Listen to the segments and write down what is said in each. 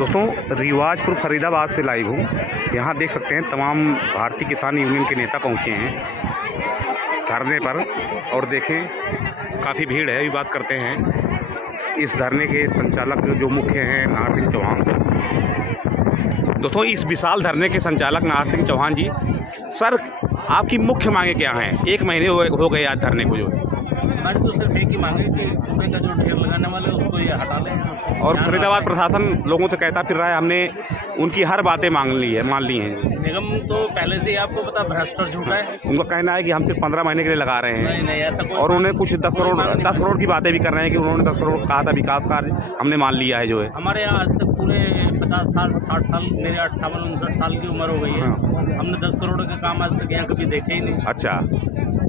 दोस्तों रिवाजपुर फरीदाबाद से लाइव हूँ। यहाँ देख सकते हैं तमाम भारतीय किसान यूनियन के नेता पहुँचे हैं धरने पर और देखें काफ़ी भीड़ है। अभी बात करते हैं इस धरने के संचालक जो मुख्य हैं नाहर सिंह चौहान। दोस्तों इस विशाल धरने के संचालक नाहर सिंह चौहान जी, सर आपकी मुख्य मांगे क्या हैं? एक महीने हो गए आज धरने को। जो हमारी तो सिर्फ एक ही मांग है कि कूड़े का जो ढेर लगाने वाले उसको ये हटा लें। और फरीदाबाद प्रशासन लोगों से कहता फिर रहा है हमने उनकी हर बातें मान ली हैं। निगम तो पहले से ही आपको पता भ्रष्ट और झूठा है। उनका कहना है कि हम सिर्फ 15 महीने के लिए लगा रहे हैं। नहीं ऐसा कोई। और उन्हें कुछ 10 करोड़ की बातें भी कर रहे हैं कि उन्होंने 10 करोड़ कहा था विकास कार्य हमने मान लिया है। जो है हमारे यहाँ आज तक पूरे 50 साल 60 साल, मेरे 58-59 साल की उम्र हो गई है। हमने 10 करोड़ के काम आज तक यहाँ कभी देखे ही नहीं। अच्छा,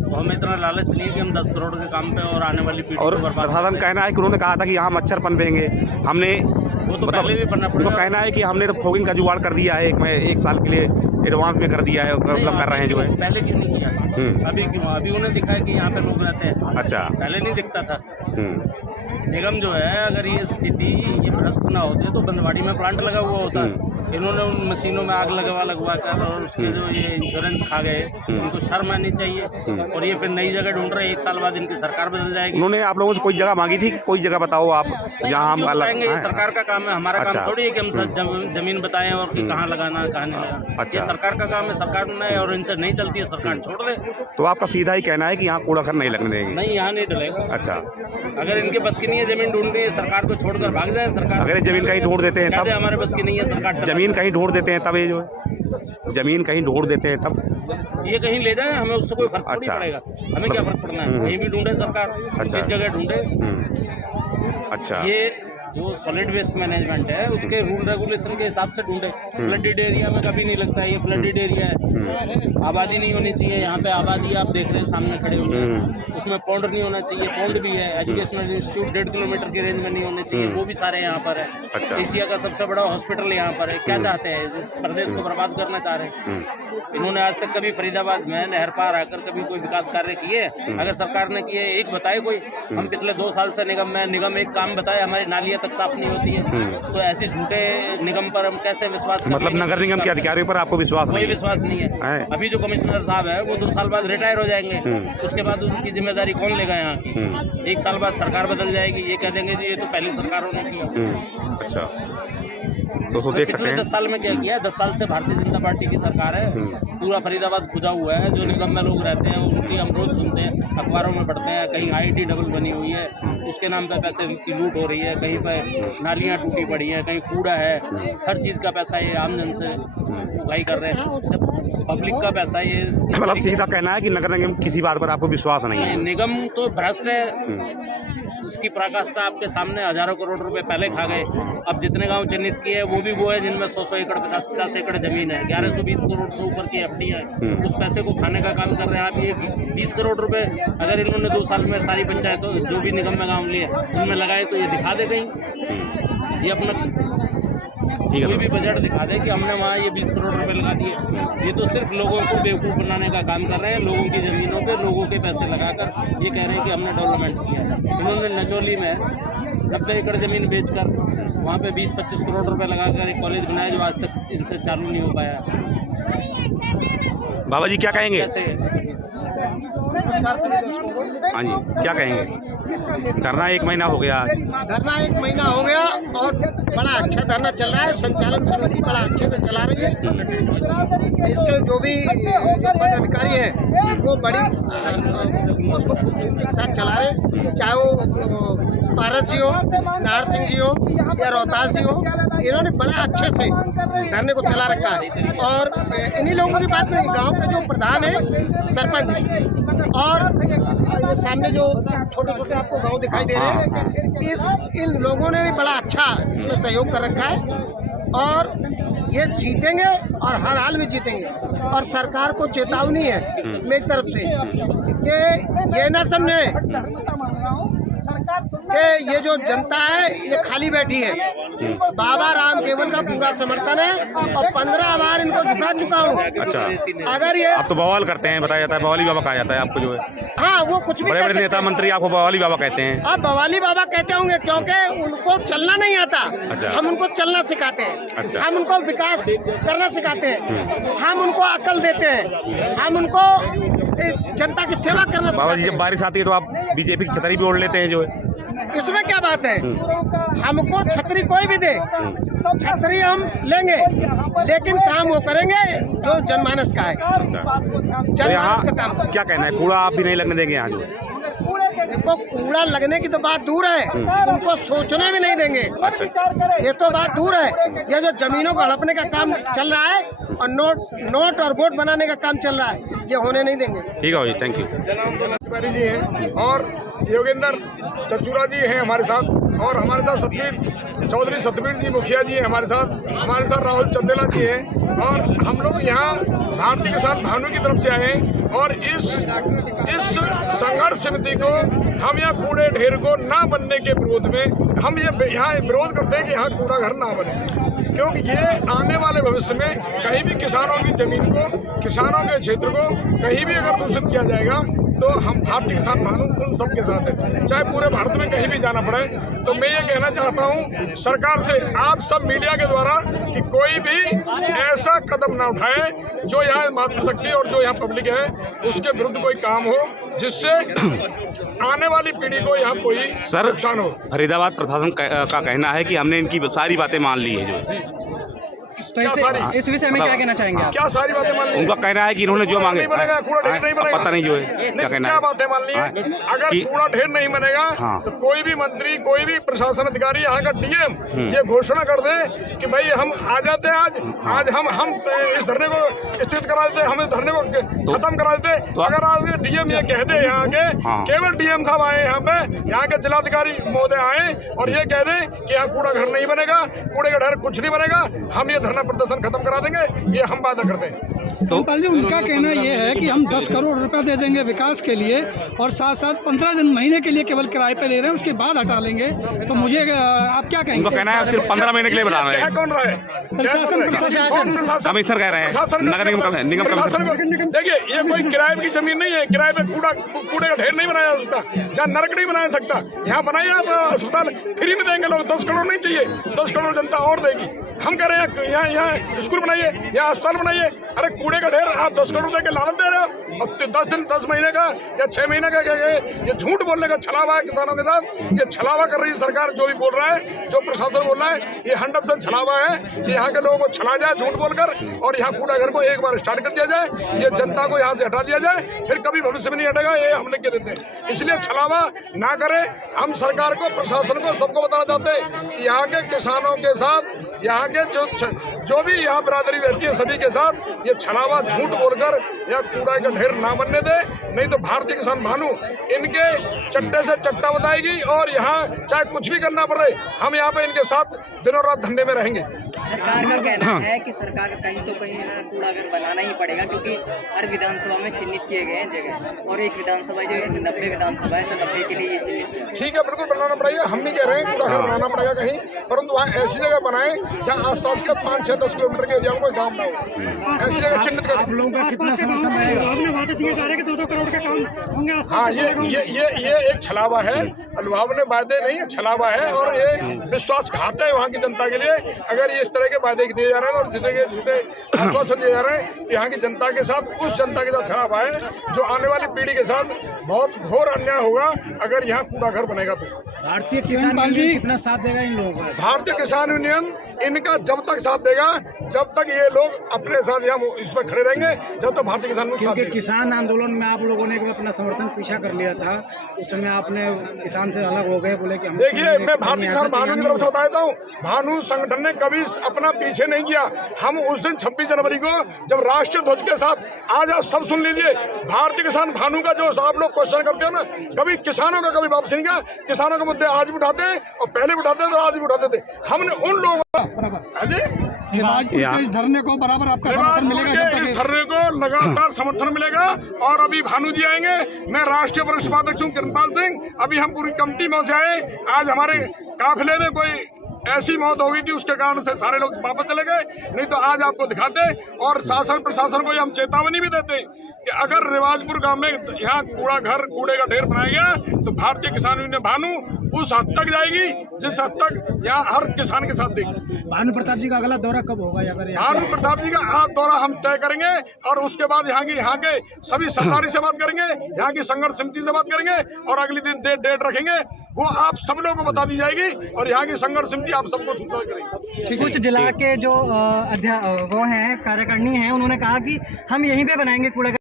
तो हमें इतना लालच नहीं है कि हम 10 करोड़ के काम पे और आने वाली पीढ़ी और को बर्बाद। प्रशासन कहना है कि उन्होंने कहा था कि यहाँ मच्छर पनपेंगे। हमने वो तो पहले भी बनना पड़ेगा। उनका कहना है कि हमने तो फॉगिंग का जुगाड़ कर दिया है, एक साल के लिए एडवांस में कर दिया है, मतलब कर रहे हैं। जो है पहले क्यों नहीं किया? अभी क्यों? अभी उन्हें दिखा है कि यहाँ पे लोग रहते हैं। अच्छा, पहले नहीं दिखता था। निगम जो है, अगर ये स्थिति ये भ्रष्ट ना होते तो बंदवाड़ी में प्लांट लगा हुआ होता। इन्होंने उन मशीनों में आग लगवा कर और उसके जो ये इंश्योरेंस खा गए, इनको शर्म आनी चाहिए। और ये फिर नई जगह ढूंढ रहे हैं। 1 साल बाद इनकी सरकार बदल जाएगी। उन्होंने आप लोगों से कोई जगह मांगी थी कि कोई जगह बताओ आप जहाँ हम अलग। ये सरकार का काम है, हमारा काम थोड़ी है कि हम जमीन बताएं और कि कहाँ लगाना कहाँ नहीं लगाना। ये सरकार का काम है, सरकार बनाए और इनसे नहीं चलती है सरकार छोड़ दे। तो आपका सीधा ही कहना है कि यहाँ कूड़ा कर नहीं लगने देंगे? नहीं, यहाँ नहीं डलेगा। अच्छा, अगर इनके बस की नहीं है, जमीन ढूंढ रही है, सरकार को छोड़कर भाग जाए। सरकार अगर ये जमीन कहीं ढूंढ देते हैं तब? हमारे बस की नहीं है, सरकार जमीन कहीं ढूंढ देते हैं तब? ये जो है जमीन कहीं ढूंढ देते हैं तब ये कहीं ले जाए, हमें उससे कोई फर्क नहीं पड़ेगा। हमें क्या फर्क पड़ना है? कहीं भी ढूंढे सरकार, जिस जगह ढूंढे। अच्छा, ये जो सॉलिड वेस्ट मैनेजमेंट है उसके रूल रेगुलेशन के हिसाब से ढूंढे। फ्लडेड एरिया में कभी नहीं लगता है, ये फ्लडेड एरिया है। आबादी नहीं होनी चाहिए यहाँ पे। आबादी आप देख रहे हैं सामने खड़े हुए, उसमें पौंड नहीं होना चाहिए। पौंड भी है। एजुकेशनल इंस्टीट्यूट 1.5 किलोमीटर की रेंज में नहीं होने चाहिए, वो भी सारे यहाँ पर है। अच्छा। एशिया का सबसे बड़ा हॉस्पिटल यहाँ पर है। क्या चाहते हैं? इस प्रदेश को बर्बाद करना चाह रहे हैं। इन्होंने आज तक कभी फरीदाबाद में नहर पार आकर कभी कोई विकास कार्य किए? अगर सरकार ने किए, एक बताए कोई? हम पिछले 2 साल से निगम एक काम बताए, हमारी नालियाँ तक साफ नहीं होती है। तो ऐसे झूठे निगम पर हम कैसे विश्वास करें? मतलब नगर निगम के अधिकारियों पर आपको विश्वास नहीं? कोई विश्वास नहीं है। अभी जो कमिश्नर साहब है वो 2 साल बाद रिटायर हो जाएंगे। उसके बाद उनकी जिम्मेदारी कौन लेगा यहाँ की? 1 साल बाद सरकार बदल जाएगी, ये कह देंगे जी ये तो पहली सरकारों ने किया। अच्छा, दोस्तों देख सकते हैं 10 साल में क्या किया है? 10 साल से भारतीय जनता पार्टी की सरकार है। पूरा फरीदाबाद खुदा हुआ है। जो निगम में लोग रहते हैं उनकी हम रोज सुनते हैं, अखबारों में पढ़ते हैं। कहीं IIT डबल बनी हुई है, उसके नाम पे पैसे की लूट हो रही है। कहीं पर नालियाँ टूटी पड़ी हैं, कहीं कूड़ा है। हर चीज़ का पैसा ये आमजन से उगाई कर रहे हैं। पब्लिक का पैसा ये। मतलब सीधा कहना है कि नगर निगम किसी बात पर आपको विश्वास नहीं है? निगम तो भ्रष्ट है। उसकी पराकाष्ठा आपके सामने। हजारों करोड़ रुपए पहले खा गए। अब जितने गांव चिन्हित किए वो भी वो है जिनमें 100 एकड़ 50 एकड़ जमीन है। 1120 करोड़ से ऊपर की FD है। उस पैसे को खाने का काम कर रहे हैं आप। ये 20 करोड़ रुपए अगर इन्होंने 2 साल में सारी पंचायतों जो भी निगम में गाँव लिए उनमें लगाए तो ये दिखा दे कहीं। ये अपना कोई भी बजट दिखा दे कि हमने वहाँ ये 20 करोड़ रुपए लगा दिए। ये तो सिर्फ लोगों को बेवकूफ़ बनाने का काम कर रहे हैं। लोगों की ज़मीनों पे लोगों के पैसे लगाकर ये कह रहे हैं कि हमने डेवलपमेंट किया है। इन्होंने नचोली में 90 एकड़ ज़मीन बेचकर वहाँ पे 20-25 करोड़ रुपए लगाकर एक कॉलेज बनाया जो आज तक इनसे चालू नहीं हो पाया। बाबा जी क्या कहेंगे? नमस्कार सभी दर्शकों को। हाँ जी, क्या कहेंगे? धरना 1 महीना हो गया। धरना 1 महीना हो गया और बड़ा अच्छा धरना चल रहा है। संचालन समिति बड़ा अच्छे से चला रही है। इसके जो भी पदाधिकारी हैं वो बड़ी उसको खूबसूरती के साथ चला रहे। चाहे वो पारस जी हो, नाहर सिंह जी हो या रोहतास जी हो, इन्होंने बड़ा अच्छे से धरने को चला रखा है। और इन्हीं लोगों की बात नहीं, गाँव के जो प्रधान है, सरपंच और ये सामने जो छोटे छोटे आपको गांव दिखाई दे रहे हैं, इन लोगों ने भी बड़ा अच्छा इसमें सहयोग कर रखा है। और ये जीतेंगे और हर हाल में जीतेंगे। और सरकार को चेतावनी है मेरी तरफ से कि ये ना समझे कि ये जो जनता है ये खाली बैठी है। बाबा राम केवल का पूरा समर्थन है और 15 बार इनको झुका चुका हूँ। अच्छा, अगर ये आप तो बवाल करते हैं, बताया जाता है बवाली बाबा कहा जाता है आपको जो है, हाँ वो कुछ भी बड़े कर बड़े सकते नेता हैं। मंत्री आपको बवाली बाबा कहते हैं। अब बवाली बाबा कहते होंगे क्योंकि उनको चलना नहीं आता। अच्छा। हम उनको चलना सिखाते हैं। अच्छा। हम उनको विकास करना सिखाते हैं। हम उनको अकल देते हैं। हम उनको जनता की सेवा करना बाबा सिखाते जी, जब हैं। बारिश आती है तो आप बीजेपी की छतरी भी ओढ़ लेते हैं जो है। इसमें क्या बात है? हमको छतरी कोई भी दे, छतरी हम लेंगे, लेकिन काम वो करेंगे जो जनमानस का है। तो जनमानस यहाँ का काम। क्या कहना है, कूड़ा आप भी नहीं लगने देंगे यहाँ जो है? देखो, कूड़ा लगने की तो बात दूर है, उनको सोचने भी नहीं देंगे। ये तो बात दूर है। ये जो जमीनों को हड़पने का काम चल रहा है और नोट और वोट बनाने का काम चल रहा है, ये होने नहीं देंगे। ठीक है जी, थैंक यू। तिवारी जी हैं और योगेंद्र चचूरा जी हैं हमारे साथ, और हमारे साथ सतवीर चौधरी सतवीर जी मुखिया जी हैं हमारे साथ राहुल चंदेला जी हैं, और हम लोग यहाँ भारतीय किसान भानु की तरफ से आए हैं। और इस संघर्ष समिति को हम यहाँ कूड़े ढेर को ना बनने के विरोध में हम यहाँ विरोध करते हैं कि यहाँ कूड़ा घर ना बने, क्योंकि ये आने वाले भविष्य में कहीं भी किसानों की जमीन को, किसानों के क्षेत्र को कहीं भी अगर दूषित किया जाएगा तो हम भारतीय किसान भानु उन सबके साथ है, चाहे पूरे भारत में कहीं भी जाना पड़े। तो मैं ये कहना चाहता हूँ सरकार से, आप सब मीडिया के द्वारा, कि कोई भी ऐसा कदम ना उठाए जो यहाँ मातृशक्ति और जो यहाँ पब्लिक है उसके विरुद्ध कोई काम हो जिससे आने वाली पीढ़ी को यहाँ कोई नुकसान हो। फरीदाबाद प्रशासन का कहना है कि हमने इनकी सारी बातें मान ली है जो है। तो इस विषय में क्या कहना चाहेंगे आप? क्या सारी बातें मान ली? उनका कहना है कि इन्होंने जो मांगे, नहीं बनेगा, कूड़ा ढेर नहीं बनेगा। पता नहीं जो है क्या कहना क्या है। बातें मान ली है? अगर कूड़ा ढेर नहीं बनेगा तो कोई भी मंत्री, कोई भी प्रशासन अधिकारी, यहाँ का डीएम ये घोषणा कर दे कि भाई हम आ जाते हैं, आज हम इस धरने को स्थित करा देते, हम इस धरने को खत्म करा देते। अगर आज डीएम ये कह दे, यहाँ के केवल डीएम साहब आए यहाँ पे, यहाँ के जिलाधिकारी महोदय आए और ये कह दे कि यहाँ कूड़ा घर नहीं बनेगा, कूड़े का ढेर कुछ नहीं बनेगा, हम ये धरना प्रदर्शन खत्म करा देंगे, ये हम वादा करते हैं। तो जी उनका कहना ये है कि हम 10 करोड़ रुपए दे देंगे विकास के लिए और साथ साथ 15 दिन महीने के लिए केवल किराए पे ले रहे हैं, उसके बाद हटा लेंगे। तो मुझे आप क्या कहेंगे? उनका कहना है सिर्फ 15 महीने के लिए बना रहे हैं। कौन रहा है? कमिश्नर कह रहे हैं, नगर निगम कमिश्नर। देखिए, ये कोई किराए की जमीन नहीं है, किराए पे कूड़े का ढेर नहीं बनाया जा सकता, जहाँ नरक नहीं बनाया सकता। यहाँ बनाइए आप अस्पताल फ्री में देंगे लोग, 10 करोड़ नहीं चाहिए, 10 करोड़ जनता और देगी। हम कह रहे हैं यहाँ स्कूल बनाइए, यहाँ अस्पताल बनाइए। अरे कूड़े का ढेर आप 10 करोड़ दे के लानत दे रहे हो, और 10 महीने का या 6 महीने का ये झूठ बोलने का छलावा है किसानों के साथ। ये छलावा कर रही है सरकार, जो भी बोल रहा है, जो प्रशासन बोल रहा है, ये 100% छलावा है कि यहाँ के लोगों को छला जाए झूठ बोलकर, और यहाँ कूड़ा घर को एक बार स्टार्ट कर दिया जाए, ये जनता को यहाँ से हटा दिया जाए, फिर कभी भविष्य में नहीं हटेगा, ये हम लिख के देते हैं। इसलिए छलावा ना करें। हम सरकार को, प्रशासन को, सबको बताना चाहते हैं कि यहाँ के किसानों के साथ, यहाँ के जो भी यहाँ बिरादरी रहती है सभी के साथ ये छलावा झूठ बोलकर या कूड़ा का ढेर ना बनने दे, नहीं तो भारतीय किसान भानु इनके चट्टे से चट्टा बताएगी, और यहाँ चाहे कुछ भी करना पड़े हम यहाँ पे इनके साथ दिनों रात धंधे में रहेंगे। सरकार का कहना है कि सरकार का कहीं तो कहीं ना कूड़ा घर बनाना ही पड़ेगा, क्योंकि हर विधानसभा में चिन्हित किए गए हैं जगह, और एक विधानसभा जो 90 विधानसभा है तो 90 के लिए ये चिन्हित। ठीक है, बिल्कुल बनाना पड़ेगा। हम नहीं कह रहे हैं कूड़ा घर बनाना पड़ेगा कहीं, परंतु वहाँ ऐसी जगह बनाए जहाँ आसपास के 5-6-10 किलोमीटर के एरिया में कोई काम ना हो, ऐसी जगह चिन्हित करें। वादे दिए जा रहे हैं कि 2-2 करोड़ का काम होंगे आसपास। हाँ, ये एक छलावा है, लुभाव ने वादे नहीं है, छलावा है, और ये विश्वासघात है वहाँ की जनता के लिए। अगर ये इस तरह के वादे दिए जा रहे हैं और झूठे आश्वासन दिए जा रहे हैं तो यहाँ की जनता के साथ, उस जनता के साथ छलावा है जो आने वाली पीढ़ी के साथ बहुत घोर अन्याय होगा अगर यहाँ कूड़ा घर बनेगा। तो भारतीय किसान यूनियन कितना साथ देगा इन लोगों का? भारतीय किसान यूनियन इनका जब तक साथ देगा, जब तक ये लोग अपने साथ यहाँ इस पर खड़े रहेंगे, जब तक भारतीय किसान साथ देगा। किसान आंदोलन में आप लोगों ने अपना समर्थन पीछा कर लिया था, उस समय आपने किसान से अलग हो गए, बोले कि देखिए, मैं भारतीय किसान भानु की तरफ से बता देता हूँ, भानु संगठन ने कभी अपना पीछे नहीं किया। हम उस दिन 26 जनवरी को जब राष्ट्रीय ध्वज के साथ, आज आप सब सुन लीजिए, भारतीय किसान भानु का जो आप लोग क्वेश्चन करते हो ना, कभी किसानों का कभी वापस नहीं किया। किसानों के मुद्दे आज भी उठाते हैं और पहले भी उठाते थे, आज भी उठाते थे। हमने उन लोगों बराबर। हाँ जी, रिवाजपुर के इस धरने को बराबर आपका समर्थन मिलेगा जब इस तक धरने को लगातार समर्थन मिलेगा। और अभी भानु जी आएंगे, मैं राष्ट्रीय वरिष्ठ उपाध्यक्ष हूँ किरणपाल सिंह, अभी हम पूरी कमेटी में से आए। आज हमारे काफिले में कोई ऐसी मौत हो गई थी, उसके कारण से सारे लोग वापस चले गए, नहीं तो आज आपको दिखाते। और शासन प्रशासन को हम चेतावनी भी देते कि अगर रिवाजपुर गांव में यहाँ कूड़े का ढेर बनाया गया तो भारतीय किसान यूनियन भानु उस हद तक जाएगी जिस हद तक यहाँ हर किसान के साथ देगी। भानु प्रताप जी का अगला दौरा कब होगा? अगर भानु प्रताप जी का दौरा हम तय करेंगे और उसके बाद यहाँ के सभी सरदारी से बात करेंगे, यहाँ की संघर्ष समिति से बात करेंगे और अगले दिन डेट रखेंगे, वो आप सब लोगों को बता दी जाएगी और यहाँ की संघर्ष समिति आप सबको सूचना करेगी। कुछ जिला के जो वो हैं कार्यकारिणी हैं, उन्होंने कहा कि हम यहीं पे बनाएंगे कूड़ा